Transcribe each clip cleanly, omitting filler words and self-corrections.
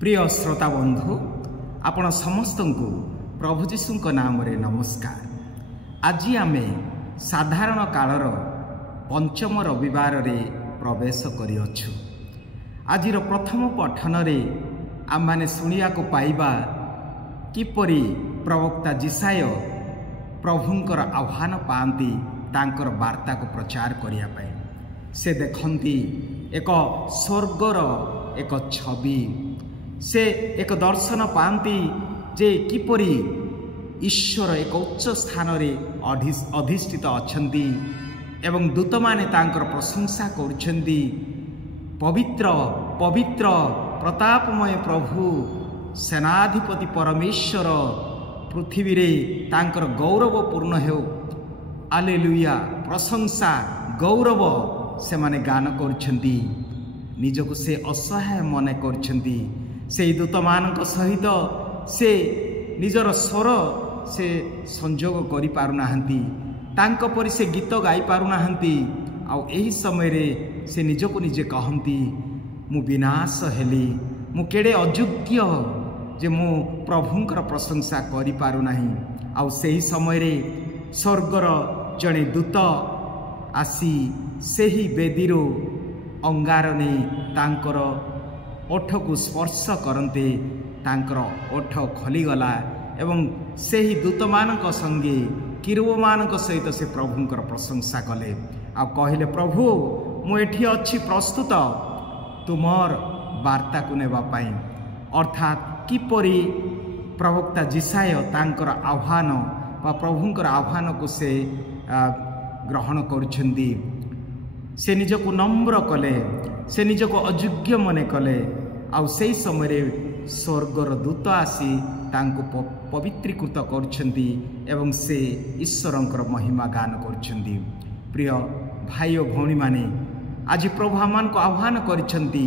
प्रिय श्रोता बंधु आपण समस्त को प्रभु जीशु नाम रे नमस्कार। आज आमे साधारण कालर पंचम रविवार रे प्रवेश करिअछु। आज प्रथम पठन रे आम माने सुनिया को पाइबा किपरि प्रवक्ता जिसाय प्रभुंकर आह्वान पाती तांकर वार्ता को प्रचार करिया पाए। से देखंती एक स्वर्गर एक छवि, से एक दर्शन पाती जे किपरि ईश्वर एक उच्च स्थान रे अधिष्ठित अछंती एवं दूत माने तांकर प्रशंसा करुछंती। पवित्र पवित्र प्रतापमय प्रभु सेनाधिपति परमेश्वर पृथ्वी रे तांकर गौरवपूर्ण हेउ। हालेलुया, प्रशंसा गौरव से माने गान करुछंती। निजको से असहाय मन करुछंती। से दूत मानक सहित से निजर स्वर से संजोग करि पारुनाहंती, तांको परि से गीत गाई पारुनाहंती। आउ एही समय रे से निजको निजे कहंती, मु विनाश हेली, मु केडे अयोग्य जे मु प्रभुंकर प्रशंसा करि पारु नाही। आउ सेही समय रे स्वर्गर जणे दूत आसी सेही बेदीरो अंगार ने तांकर ओठ को स्पर्श करते तांकर ओठ खलीगला एवं सेही दूत मानक संगे किरूब मानक सहित से प्रभुंकर प्रशंसा कले। आ कहले, प्रभु मु एठी अछि प्रस्तुत तुमर वार्ता को नेबा पाई। अर्थात किपरि प्रवक्ता जिसाय तांकर आह्वान बा प्रभुंकर आह्वान को से ग्रहण करुछंती। से निजको नम्र कले, से निजको अयोग्य मने कले। आउ सेही समय रे स्वर्गर दूत आसी तांको पवित्रीकृत करुछंती एवं से ईश्वरंकर महिमा गान करुछंती। प्रिय भाई और भौणी माने, आज प्रभु आमान को आह्वान करिछंती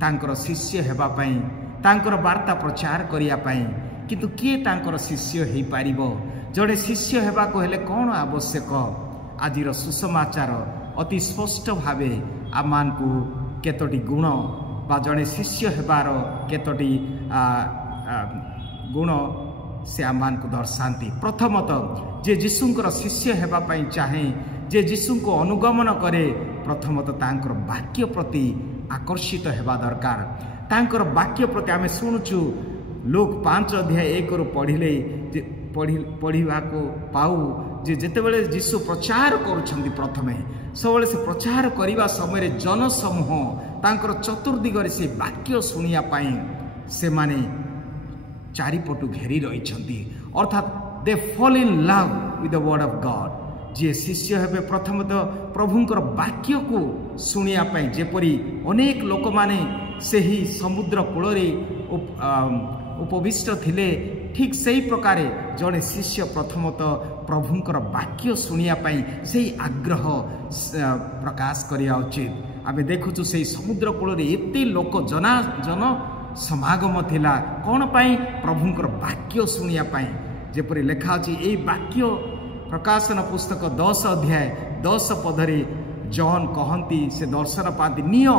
तांकर शिष्य हेबा पई, तांकर वार्ता प्रचार करिया पई। किंतु किए तांकर शिष्य हेई पारिबो? जड़े शिष्य हेबा को हेले कोन आवश्यक? आजिर सुसमाचार अति स्पष्ट भावे आमान को केतोटी गुण बा जड़े शिष्य हेबार केतोटी गुण से आमान को दर्शाती। प्रथमतः जे जीशुंकर शिष्य हेबा पई चाहे, जे जीशु को अनुगमन करे, प्रथमतः तांकर वाक्य प्रति आकर्षित हेबा दरकार। तांकर वाक्य प्रति आमे सुनुचु लोक 5 अध्याय 1 रु पढ़िले पढ़िबा को पाऊ जे जेतेबेले जीशु प्रचार करुछंती, प्रथमे सबले से प्रचार करिबा समय रे जनसमूह तांकर चतुर्दिगरे से वाक्य सुनिया पाई से माने चारिपटु घेरी रहिछंती। अर्थात they fall in love with the word of God. जे शिष्य हेबे प्रथमतः प्रभुंकर वाक्य को सुनिया पाई, जेपरि अनेक लोक माने सेही समुद्र कूल रे उपविष्ट थिले, ठीक सही प्रकार जड़े शिष्य प्रथमतः प्रभुंकर वाक्य सुनिया पाई से आग्रह प्रकाश करिया उचित। आमे देखुचु से समुद्र कूल रे एते लोक जन समागम थिला कोन पाई? प्रभुंकर वाक्य सुनिया पाई। जेपरि लेखा अछि एई वाक्य प्रकाशन पुस्तक 10 अध्याय 10 पदरे जॉन कहंती से दर्शन पाती, नियो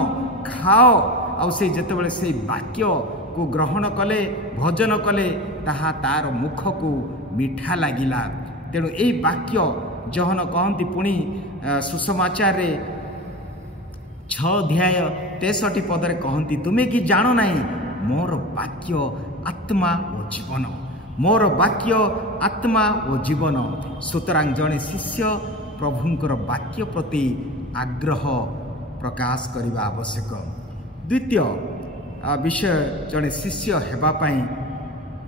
खाओ। आ से जेतेबेले से वाक्य को ग्रहण कले, भोजन कले, ताहा तार मुख को मीठा लागिला। तेणु यही वाक्य जहन कहती पुणी सुसमाचार रे 6 अध्याय 63 पदरे कहती, तुमे कि जानो नाही मोर वाक्य आत्मा और जीवन, मोर वाक्य आत्मा और जीवन। सुतरां जड़े शिष्य प्रभुंकर वाक्य प्रति आग्रह प्रकाश करने आवश्यक। द्वितीय विषय, जड़े शिष्य हेबा पाई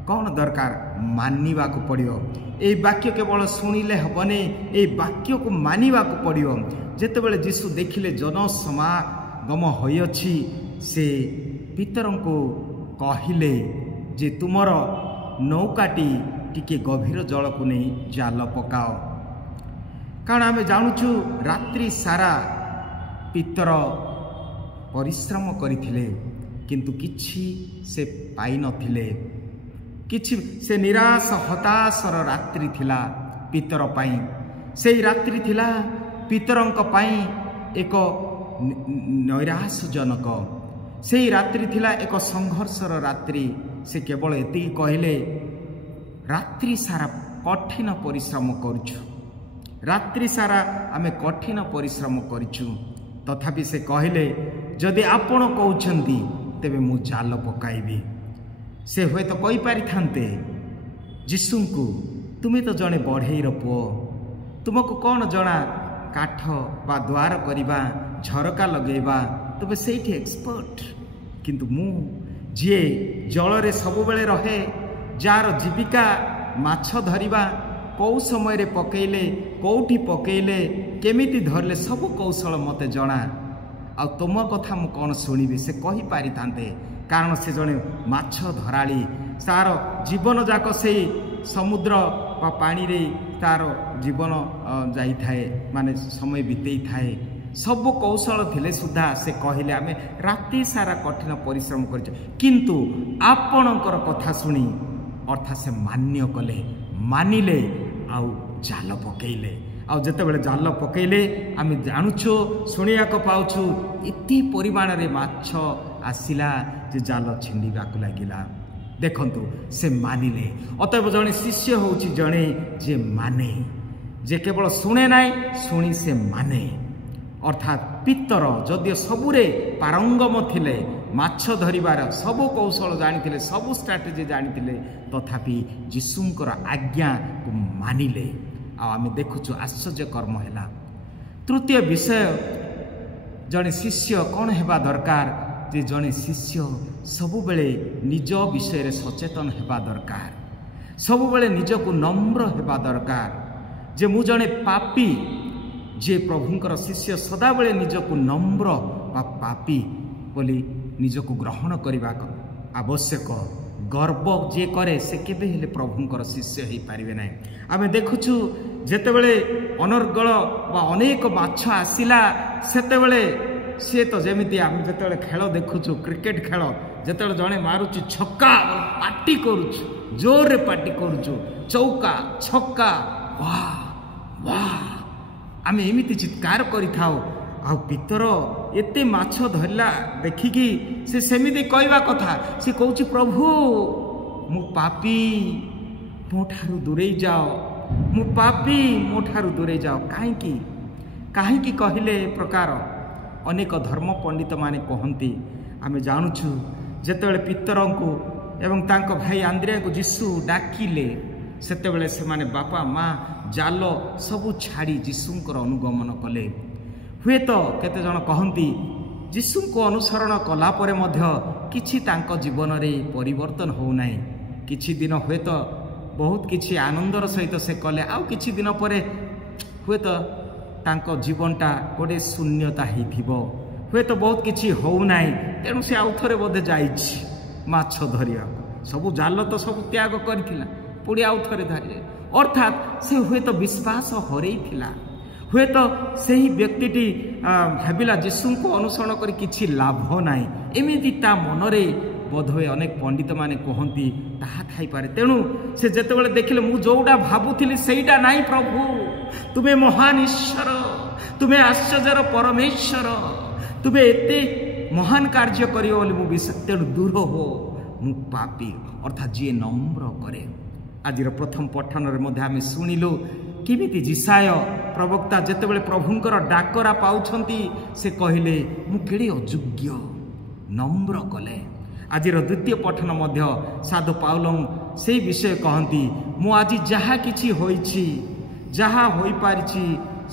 कौन दरकार? मानिबा को पड़ियो। ए वाक्य केवल सुनिले हबने, ए वाक्य को मानिबा को पड़ियो। जेतेबेले जीशु देखिले जन समागम होइछि, से पितरं को कहिले जे तुमर नौकाटी टिके गभीर जल को नहीं जाल पकाओ। कारण आमे जानुचु रात्रि सारा पितर परिश्रम करिथिले, किंतु किछि से पाई नथिले। किछि से निराश हताशर रात्रि थिला पितर पाई। से रात्रि थिला पितरंक पाई एक नैराश्यजनक। ସେହି ରାତ୍ରି ଥିଲା ଏକ ସଂଘର୍ଷର ରାତ୍ରି। ସେ କେବଳ ଏତିକି କହିଲେ, ରାତ୍ରି ସାରା କଠିନ ପରିଶ୍ରମ କରୁଛୁ, ରାତ୍ରି ସାରା ଆମେ କଠିନ ପରିଶ୍ରମ କରିଛୁ। ତଥାପି ସେ କହିଲେ, ଯଦି ଆପଣ କହୁଛନ୍ତି ତେବେ ମୁଁ ଜାଲ ପକାଇବି। ସେ ହୁଏତ କହିପାରିଥାନ୍ତେ ଯୀଶୁଙ୍କୁ, ତୁମେ ତ ଜଣେ ବଢ଼େଇର ପୁଅ, ତୁମକୁ କ'ଣ ଜଣା କାଠ ବା ଦ୍ୱାର କରିବା, ଝରକା ଲଗାଇବା, ତୁମେ ସେଇଠି ଏକ୍ସପର୍ଟ। କିନ୍ତୁ ମୁଁ ଯିଏ ଜଳରେ ସବୁବେଳେ ରହେ, ଯାହାର ଜୀବିକା ମାଛ ଧରିବା, କେଉଁ ସମୟରେ ପକାଇଲେ, କେଉଁଠି ପକାଇଲେ, କେମିତି ଧରିଲେ, ସବୁ କୌଶଳ ମୋତେ ଜଣା। ଆଉ ତୁମ କଥା ମୁଁ କ'ଣ ଶୁଣିବି? ସେ କହିପାରିଥାନ୍ତେ, କାରଣ ସେ ଜଣେ ମାଛ ଧରାଳି। ତା'ର ଜୀବନ ଯାକ ସେଇ ସମୁଦ୍ର ବା ପାଣିରେ ତା'ର ଜୀବନ ଯାଇଥାଏ, ମାନେ ସମୟ ବିତେଇଥାଏ। ସବୁ କୌଶଳ ଥିଲେ ସୁଦ୍ଧା ସେ କହିଲେ, ଆମେ ରାତି ସାରା କଠିନ ପରିଶ୍ରମ କରିଛୁ, କିନ୍ତୁ ଆପଣଙ୍କର କଥା ଶୁଣି, ଅର୍ଥାତ୍ ସେ ମାନ୍ୟ କଲେ, ମାନିଲେ ଆଉ ଜାଲ ପକାଇଲେ। ଆଉ ଯେତେବେଳେ ଜାଲ ପକାଇଲେ, ଆମେ ଜାଣୁଛୁ, ଶୁଣିବାକୁ ପାଉଛୁ, ଏତେ ପରିମାଣରେ ମାଛ ଆସିଲା ଯେ ଜାଲ ଛିଣ୍ଡିବାକୁ ଲାଗିଲା। ଦେଖନ୍ତୁ, ସେ ମାନିଲେ। ଅତଏବ ଜଣେ ଶିଷ୍ୟ ହେଉଛି ଜଣେ ଯେ ମାନେ, ଯେ କେବଳ ଶୁଣେ ନାହିଁ, ଶୁଣି ସେ ମାନେ। ଅର୍ଥାତ୍ ପିତର ଯଦିଓ ସବୁରେ ପାରଙ୍ଗମ ଥିଲେ, ମାଛ ଧରିବାର ସବୁ କୌଶଳ ଜାଣିଥିଲେ, ସବୁ ଷ୍ଟ୍ରାଟେଜି ଜାଣିଥିଲେ, ତଥାପି ଯୀଶୁଙ୍କର ଆଜ୍ଞାକୁ ମାନିଲେ। ଆଉ ଆମେ ଦେଖୁଛୁ ଆଶ୍ଚର୍ଯ୍ୟ କର୍ମ ହେଲା। ତୃତୀୟ ବିଷୟ, ଜଣେ ଶିଷ୍ୟ କ'ଣ ହେବା ଦରକାର? ଯେ ଜଣେ ଶିଷ୍ୟ ସବୁବେଳେ ନିଜ ବିଷୟରେ ସଚେତନ ହେବା ଦରକାର, ସବୁବେଳେ ନିଜକୁ ନମ୍ର ହେବା ଦରକାର। ଯେ ମୁଁ ଜଣେ ପାପୀ, ଯିଏ ପ୍ରଭୁଙ୍କର ଶିଷ୍ୟ ସଦାବେଳେ ନିଜକୁ ନମ୍ର ବା ପାପୀ ବୋଲି ନିଜକୁ ଗ୍ରହଣ କରିବା ଆବଶ୍ୟକ। ଗର୍ବ ଯିଏ କରେ, ସେ କେବେ ହେଲେ ପ୍ରଭୁଙ୍କର ଶିଷ୍ୟ ହେଇପାରିବେ ନାହିଁ। ଆମେ ଦେଖୁଛୁ, ଯେତେବେଳେ ଅନର୍ଗଳ ବା ଅନେକ ମାଛ ଆସିଲା, ସେତେବେଳେ ସିଏ ତ ଯେମିତି ଆମେ ଯେତେବେଳେ ଖେଳ ଦେଖୁଛୁ, କ୍ରିକେଟ ଖେଳ, ଯେତେବେଳେ ଜଣେ ମାରୁଛି ଛକା, ପାଟି କରୁଛୁ, ଜୋରରେ ପାଟି କରୁଛୁ, ଚୌକା, ଛକା, ୱାଃ ୱାଃ, ଆମେ ଏମିତି ଚିତ୍କାର କରିଥାଉ। ଆଉ ପିତର ଏତେ ମାଛ ଧରିଲା ଦେଖିକି ସେ ସେମିତି କହିବା କଥା। ସେ କହୁଛି, ପ୍ରଭୁ ମୁଁ ପାପୀ, ମୋ ଠାରୁ ଦୂରେଇ ଯାଅ, ମୁଁ ପାପୀ, ମୋ ଠାରୁ ଦୂରେଇ ଯାଅ। କାହିଁକି କାହିଁକି କହିଲେ ଏ ପ୍ରକାର? ଅନେକ ଧର୍ମ ପଣ୍ଡିତମାନେ କହନ୍ତି, ଆମେ ଜାଣୁଛୁ, ଯେତେବେଳେ ପିତରଙ୍କୁ ଏବଂ ତାଙ୍କ ଭାଇ ଆନ୍ଦ୍ରିଆକୁ ଯୀଶୁ ଡାକିଲେ, ସେତେବେଳେ ସେମାନେ ବାପା ମା ଜାଲ ସବୁ ଛାଡ଼ି ଯୀଶୁଙ୍କର ଅନୁଗମନ କଲେ। ହୁଏତ କେତେଜଣ କହନ୍ତି, ଯୀଶୁଙ୍କୁ ଅନୁସରଣ କଲା ପରେ ମଧ୍ୟ କିଛି ତାଙ୍କ ଜୀବନରେ ପରିବର୍ତ୍ତନ ହେଉନାହିଁ। କିଛି ଦିନ ହୁଏତ ବହୁତ କିଛି ଆନନ୍ଦର ସହିତ ସେ କଲେ, ଆଉ କିଛି ଦିନ ପରେ ହୁଏତ ତାଙ୍କ ଜୀବନଟା ଗୋଟିଏ ଶୂନ୍ୟତା ହେଇଥିବ, ହୁଏତ ବହୁତ କିଛି ହେଉନାହିଁ। ତେଣୁ ସେ ଆଉ ଥରେ ବୋଧେ ଯାଇଛି ମାଛ ଧରିବାକୁ। ସବୁ ଜାଲ ତ ସବୁ ତ୍ୟାଗ କରିଥିଲା, ପୁଣି ଆଉ ଥରେ ଧରିଲେ। ଅର୍ଥାତ୍ ସେ ହୁଏତ ବିଶ୍ୱାସ ହରେଇଥିଲା। ହୁଏତ ସେହି ବ୍ୟକ୍ତିଟି ଭାବିଲା ଯୀଶୁଙ୍କୁ ଅନୁସରଣ କରି କିଛି ଲାଭ ନାହିଁ, ଏମିତି ତା ମନରେ ବୋଧହୁଏ ଅନେକ ପଣ୍ଡିତମାନେ କହନ୍ତି ତାହା ଥାଇପାରେ। ତେଣୁ ସେ ଯେତେବେଳେ ଦେଖିଲେ, ମୁଁ ଯେଉଁଟା ଭାବୁଥିଲି ସେଇଟା ନାହିଁ ପ୍ରଭୁ, ତୁମେ ମହାନ ଈଶ୍ୱର, ତୁମେ ଆଶ୍ଚର୍ଯ୍ୟର ପରମେଶ୍ୱର, ତୁମେ ଏତେ ମହାନ କାର୍ଯ୍ୟ କରିବ ବୋଲି ମୁଁ ବିଶ୍ୱାସ, ତେଣୁ ଦୂର ହୋ, ମୁଁ ପାପୀ। ଅର୍ଥାତ୍ ଯିଏ ନମ୍ର କରେ। ଆଜିର ପ୍ରଥମ ପଠନରେ ମଧ୍ୟ ଆମେ ଶୁଣିଲୁ କେମିତି ଯିଶାୟ ପ୍ରବକ୍ତା ଯେତେବେଳେ ପ୍ରଭୁଙ୍କର ଡାକରା ପାଉଛନ୍ତି, ସେ କହିଲେ, ମୁଁ କେଡ଼େ ଅଯୋଗ୍ୟ, ନମ୍ର କଲେ। ଆଜିର ଦ୍ୱିତୀୟ ପଠନ ମଧ୍ୟ ସାଧୁ ପାଉଲ ସେଇ ବିଷୟ କହନ୍ତି, ମୁଁ ଆଜି ଯାହା କିଛି ହୋଇଛି, ଯାହା ହୋଇପାରିଛି,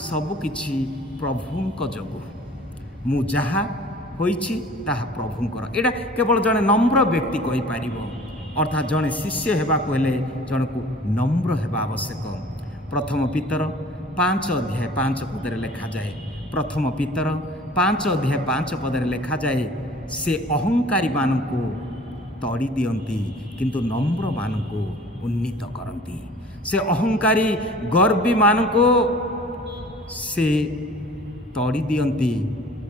ସବୁକିଛି ପ୍ରଭୁଙ୍କ ଯୋଗୁଁ। ମୁଁ ଯାହା ହୋଇଛି ତାହା ପ୍ରଭୁଙ୍କର। ଏଇଟା କେବଳ ଜଣେ ନମ୍ର ବ୍ୟକ୍ତି କହିପାରିବ। ଅର୍ଥାତ୍ ଜଣେ ଶିଷ୍ୟ ହେବାକୁ ହେଲେ ଜଣକୁ ନମ୍ର ହେବା ଆବଶ୍ୟକ। ପ୍ରଥମ ପିତର 5:5 ଲେଖାଯାଏ, ପ୍ରଥମ ପିତର 5:5 ଲେଖାଯାଏ, ସେ ଅହଙ୍କାରୀମାନଙ୍କୁ ତଡ଼ି ଦିଅନ୍ତି କିନ୍ତୁ ନମ୍ରମାନଙ୍କୁ ଉନ୍ନୀତ କରନ୍ତି। ସେ ଅହଙ୍କାରୀ ଗର୍ବୀମାନଙ୍କୁ ସେ ତଡ଼ି ଦିଅନ୍ତି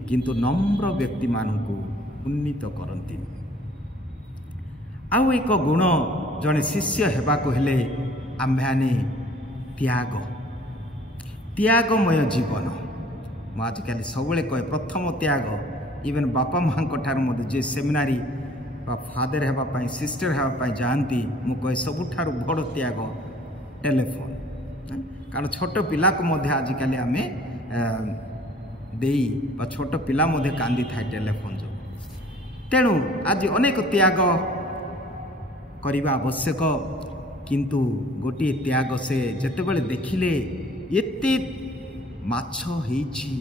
କିନ୍ତୁ ନମ୍ର ବ୍ୟକ୍ତିମାନଙ୍କୁ ଉନ୍ନୀତ କରନ୍ତି। ଆଉ ଏକ ଗୁଣ ଜଣେ ଶିଷ୍ୟ ହେବାକୁ ହେଲେ ଆମ୍ଭେମାନେ ତ୍ୟାଗମୟ ଜୀବନ। ମୁଁ ଆଜିକାଲି ସବୁବେଳେ କହେ, ପ୍ରଥମ ତ୍ୟାଗ इवेन बापा माँ ठार जे सेमिनारी बा फादर होगापाई सिस्टर होगापाई जाती मु कहे सबुठार बड़ त्याग टेलीफोन कारण छोट पिला को आजिकल आम दे छोट पिला कांदी थाए टेलीफोन जो तेणु आज अनेक त्याग करने आवश्यक किंतु गोटे त्याग से जितेबाला देखिले एते माछ होईची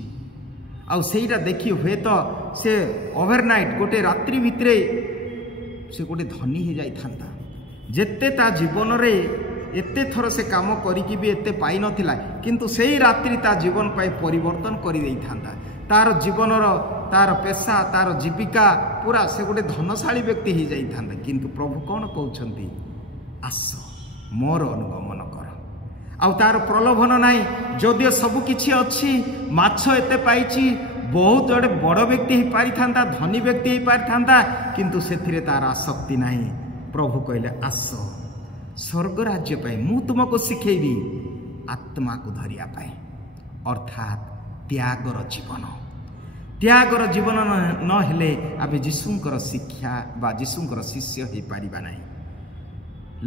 आउ सेटा देखी हुए तो से ओवरनाइट गोटे रात्रि भितरे से गोटे धनी हो जाता जेते ता जीवन रे एते थर से काम करिकी भी एते पाई नथिला किंतु सेही रात्रि ता जीवन पाई परिवर्तन करि देई थांता तार जीवन तार पेशा तार जीविका पूरा से गोटे धनशाली व्यक्ति हो जाई थांता किंतु प्रभु कौन कहउछंती आस मोर अनुगमन कर आउ तार प्रलोभन नाही जदियो सब किछि अछि माछ एते पाइछि बहुत बड़े बड़ व्यक्ति हो पारि थांता धनी व्यक्ति हो पारि थांता किंतु सेथिरे तार आसक्ति नाही प्रभु कहले आस स्वर्ग राज्य पाई मु तुमको शिखेबी आत्मा को धरिया पाई अर्थात त्यागर जीवन न हेले आबे जीशुंकर शिक्षा बा जीशुंकर शिष्य हो पारिबा नाही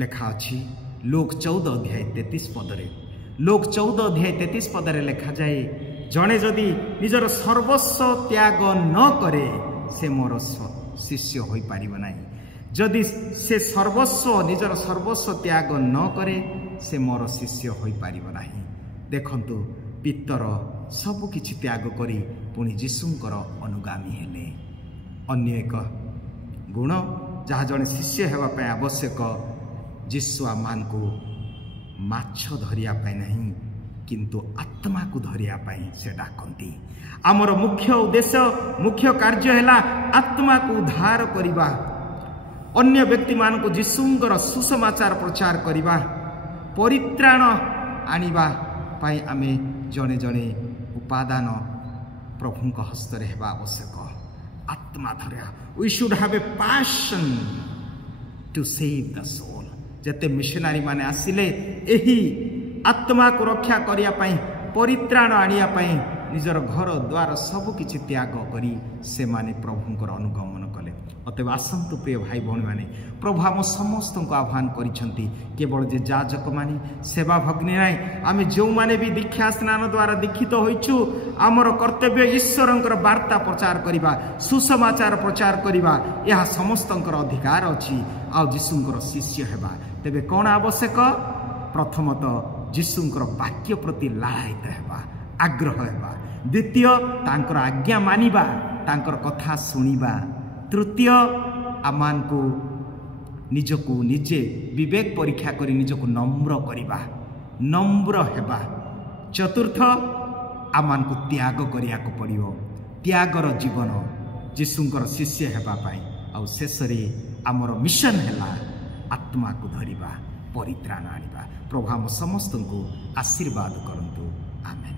लेखा अछि लोक 14 अध्याय 33 पदरे लोक 14 अध्याय 33 पदरे लेखा जाए जड़े जदि निजर सर्वस्व त्याग न करे से मोर शिष्य हो पारिबा नाही जदि से सर्वस्व निजर सर्वस्व त्याग न करे से मोर शिष्य हो पारिबा नाही देखंतु पितर सब किछि त्याग करी पुणी जीशुंकर अनुगामी हेले अन्य एक गुण जहाँ जड़े शिष्य हेबा पय आवश्यक जीशु आमान को माछ धरिया पाई नहीं किंतु आत्मा को धरिया पाई से डाकती आमर मुख्य उद्देश्य मुख्य कार्य है आत्मा को उद्धार करवा अन्य व्यक्ति मान को जीशुंकर सुसमाचार प्रचार करवा परित्राण आनिबा पाई आमे जने जने उपादान प्रभु हस्त हेबा आवश्यक आत्मा धरिया we should have a passion to save the soul जते मिशनारी माने आसिले एही आत्मा को रक्षा करिया पाई परित्राण आनिया पाई निजर घर द्वार सब किछि त्याग करी से माने प्रभुंकर अनुगमन कले अतएव आसंतु प्रिय भाई भौणी माने प्रभु आम समस्त को आह्वान करिसंती केवल जे जाजक माने सेवा भग्नी नाई आमे जो माने भी दीक्षा स्नान द्वारा दीक्षित होइछु आमर कर्तव्य ईश्वरंकर वार्ता प्रचार करिबा सुसमाचार प्रचार करिबा यह समस्तंकर अधिकार अछि आ जीशुंकर शिष्य हेबा तेबे कोन आवश्यक प्रथमतः जीशुंकर वाक्य प्रति लालायित हेबा आग्रह हेबा द्वितीय तांकर आज्ञा मानिबा तांकर कथा सुनिबा तृतीय आमान को निजको निजे विवेक परीक्षा करी निजको नम्र करिबा नम्र हेबा चतुर्थ आमान को त्याग करिया को पड़ियो त्यागर जीवन जीशुंकर शिष्य हेबा पाई आ शेष रे आमर मिशन हेला आत्मा को धरिबा परित्राण आनिबा प्रभु हम समस्त को आशीर्वाद करंतु आमेन।